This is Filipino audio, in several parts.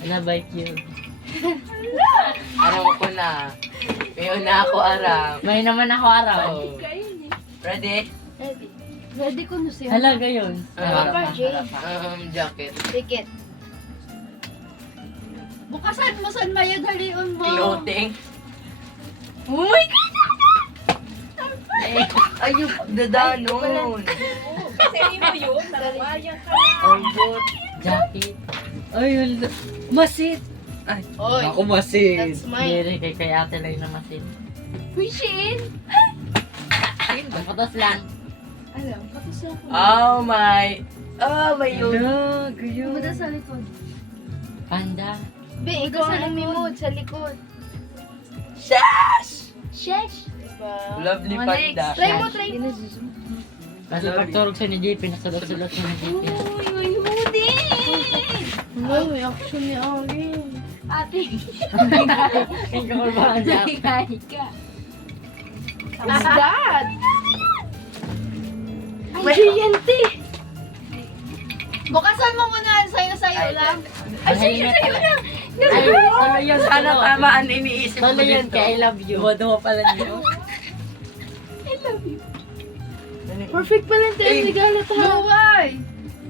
Ano bike yun? Aram ko na. Ngayon na ako aram. May naman ako araw. Oh. Kayo ni. Ready? Ready. Ready ko na siya. Halaga yun. Papa, Jay. Jacket. Ticket. Bukasan mo saan mayad halion mo. Clothing. Oh my God! Ay, yung pagdadanon. Kasi mo yun. Nalawayan ka. Orbot. Jacket. Ay, yun. Masit. Ay, Oy, ako masin. that's mine. Hindi, kay ate lang na masit. Wishin. Kapatos lang. Alam, kapos ako. Oh my. Oh my yun. Yung muna sa likod. Panda. Be, ikaw ang mimood sa likod. Shash! Shesh. Lovely Oh, panda. next. Try mo, try mo. Kasi pagturog sa ni JP, nasulot-sulot sa ni JP. Uy, may hoodie! Uy, may action ni Arin. Ate. Ang kakulbahan siya. Hika. What's that? Ay, GNT! Bukasan mo muna, sayo-sayo lang. Ay, sige, sayo lang. Ay, solo yun. Sana solo. tama ang iniisip mo Solo yun, dito. kaya I love you. Duwa-duwa pala niyo. I love you. Perfect pala ang tayo regalo to. No, why?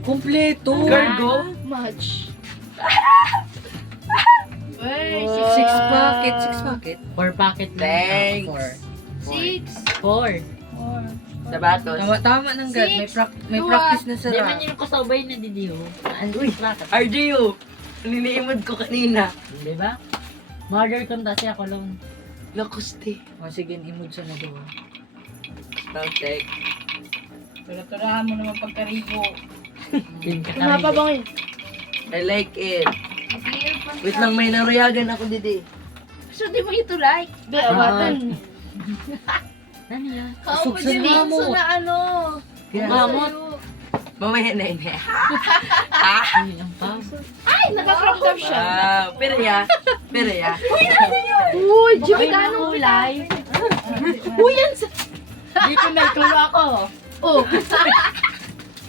Kompleto. Cargo. Much. Six pocket. 4 packet lang. Thanks. Four. 6. 4. Sabatos. Tama ng God. May Dua. practice na Di man sara. yung kasabay na didiyo. Uy, RGU. Niniimod ko kanina. Di ba? Mother kanta siya kulong. Lakuste. O sige, imod sa na doon. Perfect. Tula-tulahan mo naman pagkaribo. Mapabangin. I like it. Wait lang, may naruyagan ako didi. So, di mo ito like? Be, awatan. Ano yan? Kaupo Suksan din na so mo. na ano. Mamot. Mamaya na yun. Ay, ang pang. Ay, naka-crop top siya. Wow. Pereya. Pereya. Uy, Ay, Jimmy, kulay. Uy, yan sa... Di ko na itulo ako. Oh.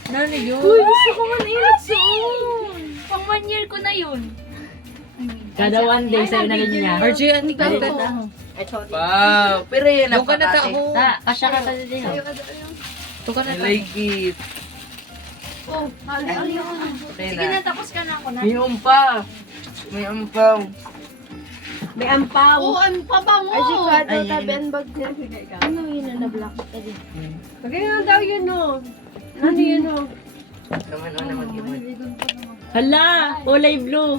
Nani yun? Uy, gusto ko man i-reaction. Pang 1 year ko na yun. Kada one day sa'yo na rin niya. RJ, anik ka Dito. ka. Wow. Pereya na Doon ka na pa, ate. tao. Ta, kasya ka pa din. Sa'yo ka doon. Doon ka na I tao. like it. Oh, ano yun? Okay Sige na. na, tapos ka na ako na. May umpaw. May umpaw. May ampaw. Oo, ano pa ba mo? Ay, yun. tabi ang bag niya. Ano yun na na-block? Tadi. Kaya daw yun o. Ano yun o? Naman o na mag-imod. Hala, kulay blue.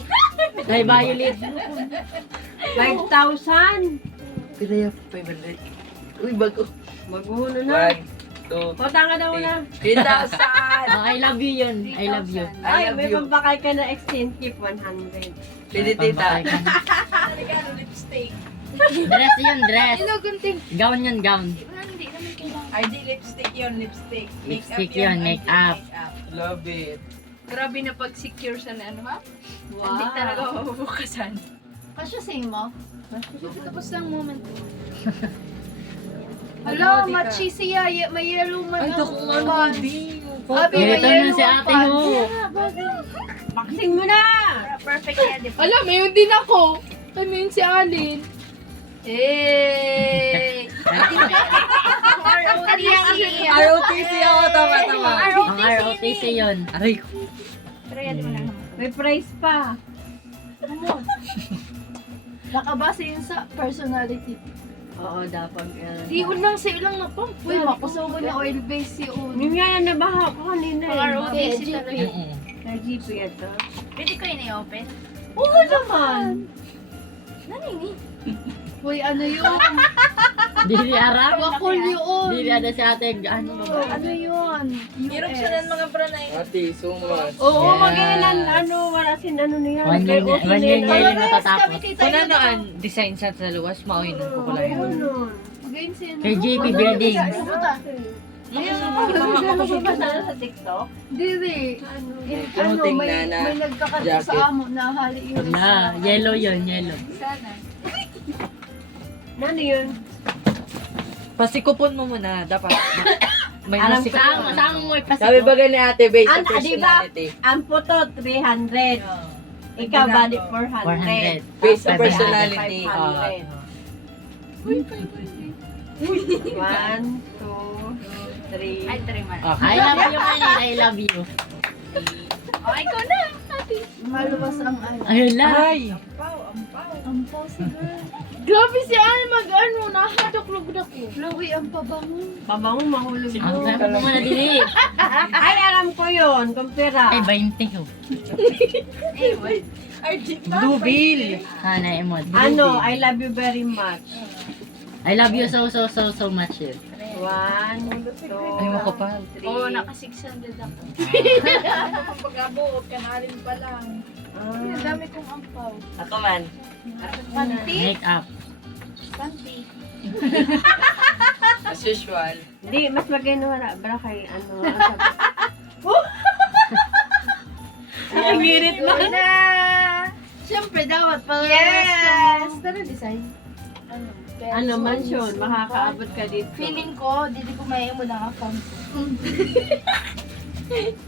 Ay, violet. 5,000. Pereya, 500. Uy, bago. Maghulo na. 1, 2, Pata nga daw na. 3,000. Oh, I love you yun. I love you. I Ay, love may you. pampakay ka na exchange gift 100. Pwede tita. Dress yun, dress. Inugunting. Gown yun, gown. Hindi naman kailangan. Ay, di lipstick yun, lipstick. Lipstick yun, makeup. Love it. Grabe na pag-secure siya na ano ha? Wow. Hindi talaga mabubukasan. Kasya sa'yo mo? Tapos lang moment. Hala, machi siya. May yellow man Ay, ang naku, ano, pants. Bing. Abi, may Ganito na yellow si ang ate pants. ho. Maxing mo na! Perfect yan, di ba? Ala, mayroon din ako. Ay, mayroon si Alin. Eh! ROTC. ROTC ako, tama. Ang ROTC yun. Aray ko. Pero yan, di ba lang naman? May price pa. Nakabase yun sa personality. Oo, dapat. Di ulang sa ilang na pump. Uy, makusugo na oil base yun. Yun nga yan, nabaha ko kanina Pang eh. ROTC talaga. Nag-GP ito. Pwede ko yun i-open? Oo naman. Nanini? Uy, ano yun? Dili aram. Wakol yun. Dili ada si ate. Ano ba? Ano yun? Hirap siya ng mga bra na yun. Ate, so much. Oo, Yes. mag-ilan, warasin, niya. One year na yun natatapos. Kung ano design sa luwas, mauinan ko pala yun. Magayon siya. Kay JP Buildings. Sa TikTok? Dili. Kamuting may na nagkakanta jacket. sa amo na hali yun. Wala, yellow yun, yellow. Sana. Ano yun? Pasikupon mo muna, dapat. May Alam nasik. ko. Sama mo ipasok. Sabi ba ni ate, based sa Ang diba, personality? ang photo 300. Ikaw bali 400. 400. Based sa Sabi personality. 500. 1, 2, 3. Ay, three man. I love you, Manny. I love you. Oh, ikaw na. Maluwas ang ano. Ayun lang. Ampaw si girl. Grabe si Anne mag-ano, nahadok-lugod ako. Chloe, ang pabango. Pabango mahulog Ang mo. sabi mo na dili. Ay, alam ko yun. Kumpira. Ay, 20 ho. Blue bill. Na-emote. Ano, I love you very much. I love you so much. 1, 2, Ay, makapal. 3. Oo, naka 600 ako. Pag-abot, kanalin pa lang. Ang dami kong ampaw. Ako man. Panty? Make up. Panty. As usual. Hindi, mas maganda wala. Bra kay ano. Nakangirit mo. Na! Siyempre, dapat pala. Yes! Pero design. Ano? Ano, mansion. Makakaabot ka dito. Feeling ko, dito ko may mo ng account.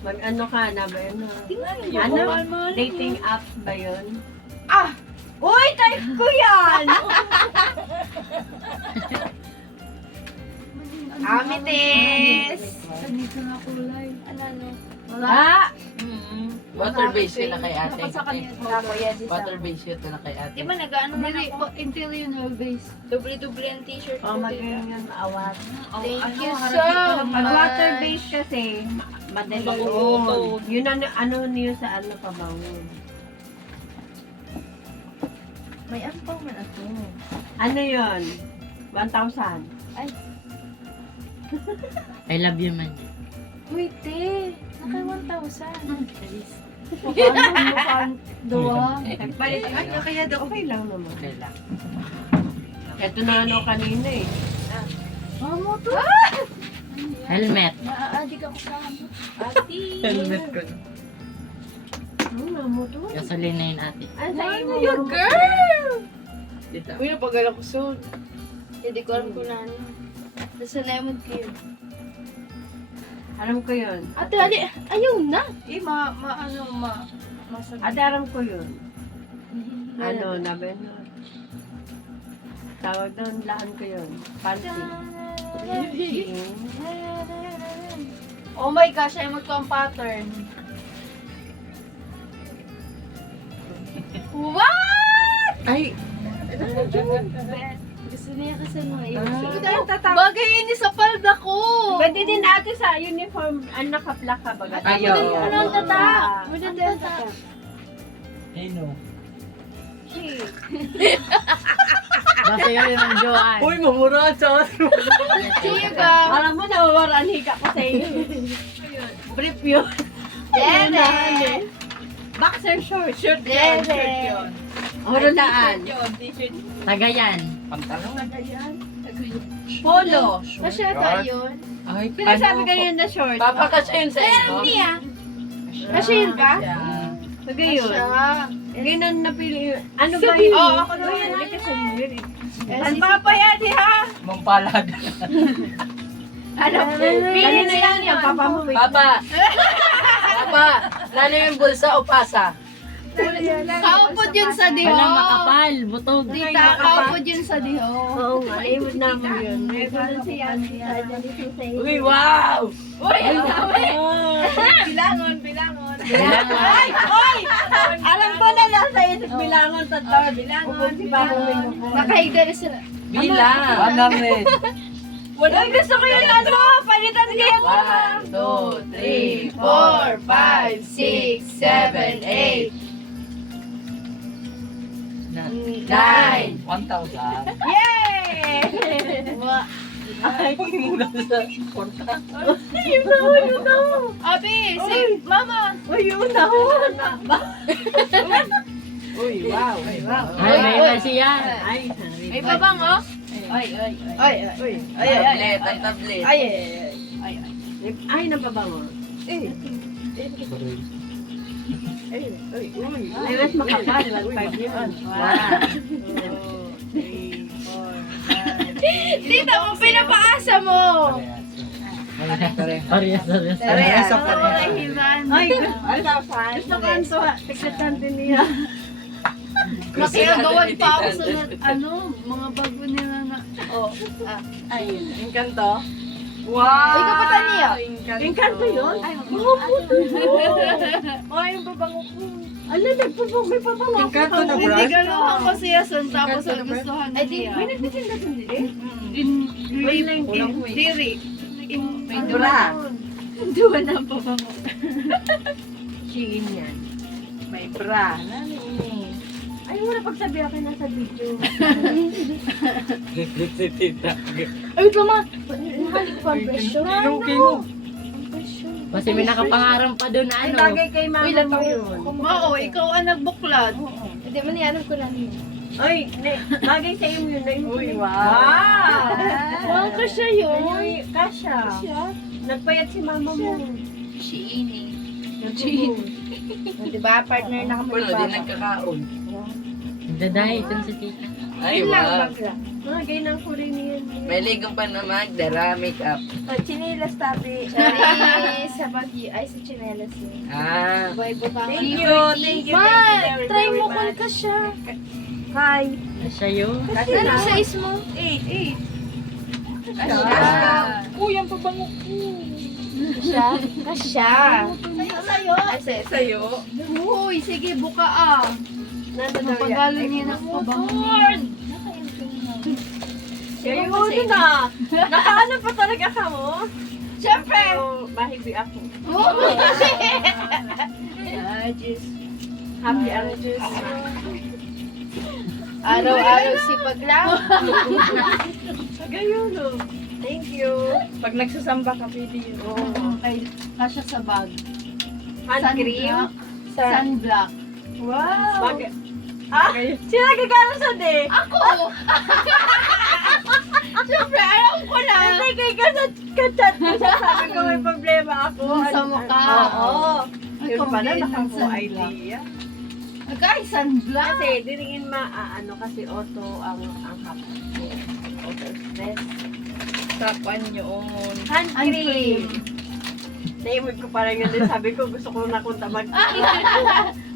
Mag-ano ka na ba yun? Tingnan niyo. Ano? Dating apps ba yun? Ah! Uy, type ko yan! Amethyst! Dito na kulay. Ano? Ah! Water-based yun na kay ate. Dapat sa kanya. Ako, yes, isa. Water-based yun na kay ate. Di ba nag-ano na Dili, ako? interior base. Dubli-dubli ang t-shirt Oh, ko. magayon yung awat. Thank you Pag so much. water-based kasi, madali yun. Yun ano niyo sa ano pa ba yun? May ampaw man ako. Ano yun? 1,000. I love you, Manny. Wait, eh. Naka 1,000. Mukhang dua. Balik, ay, kaya daw okay lang naman. Okay lang. Ito na ano kanina eh. Mamo to. Helmet. Naaadik ako sa ano. Helmet ko. Ano mo to? Gasolina yun, ate. Ano sa iyo? You girl! Dito. Uy, napagala ko soon. Hindi ko alam kung ano. Nasa lemon clear. Alam ko yun. Ate, ali, ayaw na. Eh, masabi. Ate, alam ko yun. Ano, nabe na. Tawag doon, laan ko yun. Panty. Oh my gosh, ay magko ang pattern. What? Ay! Gusto niya kasi mga Bagay yun sa palda ko. Pwede din natin sa uniform, ang nakaplak ka baga. Ayaw. Ano ang tatak? Ano ang tatak? Ay no. Basta yun yung Joanne. Uy, mamura sa aso. See you go. Alam mo, nawawaran higa ko sa iyo. Brief yun. Dede. Boxer short. Dede. Horodaan. Tagayan. Pantalon. Polo. Kasya tayo yun. Ay, Pinasabi ganyan na short. Papakasya yun sa inyo. Niya. Kasya yun ba? Bagay yun. Kasya. Ganyan napili yun. Ano ba yun? Oo, ako na Yun, yun. hindi kasi yun eh. Ang papaya di ha? Mampalad. Ano? Kanina yan yung papa mo. Papa! Papa! Lalo yung bulsa o pasa? Kaupod yun sa diho. Walang makapal. Butog. Tita, kaupod yun sa diho. Oo nga, limod naman yun. Meron siya. Uy, wow! Uy, ang dami. Bilangon. Ay! Oy! Alam ko na nasa isip bilangon sa to. Bilangon. Si Papa Wino. Nakahiga na sila. Bilang! 100. Uy, gusto ko yung ano. Palitan kayo. 1, 2, 3, 4, 5, 6, 7, 8. 9. 1,000. Yay! Ay, muna sa porta. Abi, si Mama. Uy, yun na. Uy, wow. Ay, may masiya. Ay, May babang, oh. Tablet, ang tablet. ay, nababango. Ay, mas makapal. 1.5 yun. Tita mo, pinapaasa mo. Parehas. Parehas. Ay, gusto ko ang tuwa. Tigkatante niya. Makiagawan pa ako sa mga bago nila na. Ayun, engkanto. Ay, kapatan niya. Engkanto yun? Ay, yung babango ko. Ala, nagpapag, may pabango. Engkanto na Hindi brand? galuhan ko siya son, tapos ang gustuhan na niya. May nagtitinda din din. Diri. May bra. Duwa na ang pabango. Chiin yan. May bra. Ay, wala pagsabi ako nasa video. Ay, wait lang ma. Nahalik pa ang presyo. Kasi may nakapangarang pa doon na Ay, ano. bagay kay mama Wait lang mo ako. yun. Mao, ikaw ang nagbuklad. Hindi man yan ko lang yun. Ay, bagay sa iyo yun. Uy, Wow, kasya yun. Ay, kasha. Nagpayat si mama mo. Shiini. Diba, partner na kami. Wala din nagkakaon. Dadahitin si tita. Ay, wow. Mga ganyan ko rin yan. May ligong pa na Magdara makeup. Oh, chinilas tabi. Sorry, sa bagyo. Ay, sa chinelas yun. Ah. Boy, butang. Thank you. Ma, try mo kung kasya. Hi. Siya yun. Ano size mo? 8. Uy, ang pabango ko. Kasya? Kasya. Sa'yo. Ay, Sa'yo. Uy, sige, buka ah. Napagalo niya ng pabango. Kaya mo din na. Nakaano pa talaga ka mo? Siyempre. Mahibi ako. Happy Arjus. Araw-araw sipag lang. Kagayon no. Thank you. Pag nagsasamba ka, pwede yun. Oo. Kasya sa bag. Hand cream. Sunblock. Wow. Sino nagkakano sa de? Ako! Siyempre, alam ko na. Hindi kay kachat ko siya. Sabi ko may problema ako. Sa mukha. Oo. Ay, Yun pala, pambili ng nakakuha sunblock. idea. Agay, sunblock. Kasi diringin ano kasi auto ang hapon ko. Auto stress. Tapan yun. Hand Hand cream. Naimod ko parang yun din. Sabi ko gusto ko na kunta mag...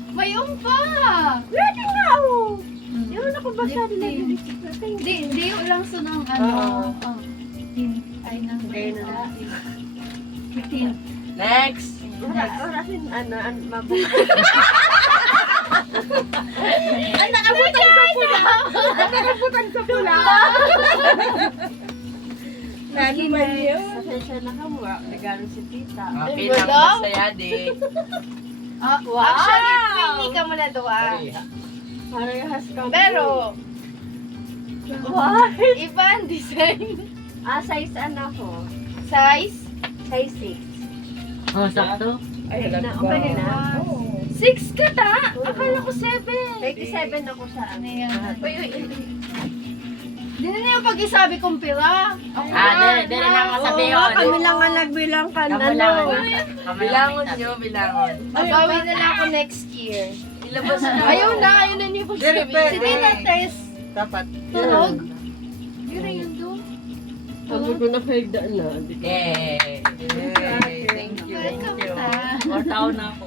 May umpa. Ready na ako! Yun ako basa Lip din. Hindi yung lang sa ng ay nang Ganyan na. Kitin. Next. Orasin, mabuka. Ang nakabutang sa pula. Nakaputang sa pula. Nani man yun. Pasensya na ka mo. Regalo si tita. Okay Ay, lang, wala. basta yadi. Wow. Actually, pingi ka muna doon. Parehas ka. Pero, What? iba ang design. Size ano ko? Size? Size 6. Oh, sakto. Ay, okay na. 6 ka ta? Akala ko 7. 37 ako sa ano. Di na niyo pag-isabi kong pila. Dili na masabi yun. Kami lang ang nagbilang ka na. Bilangon nyo, bilangon. Mabawi na lang ako next year. Ilabas na. Ayaw na niyo pag-sabi. Dere, Si Tita Tess, Dapat. tulog. Yun yun doon. Sabi ko na pagdaan na. Yay. Thank you. Welcome Thank you. ta. 4 taon na ako.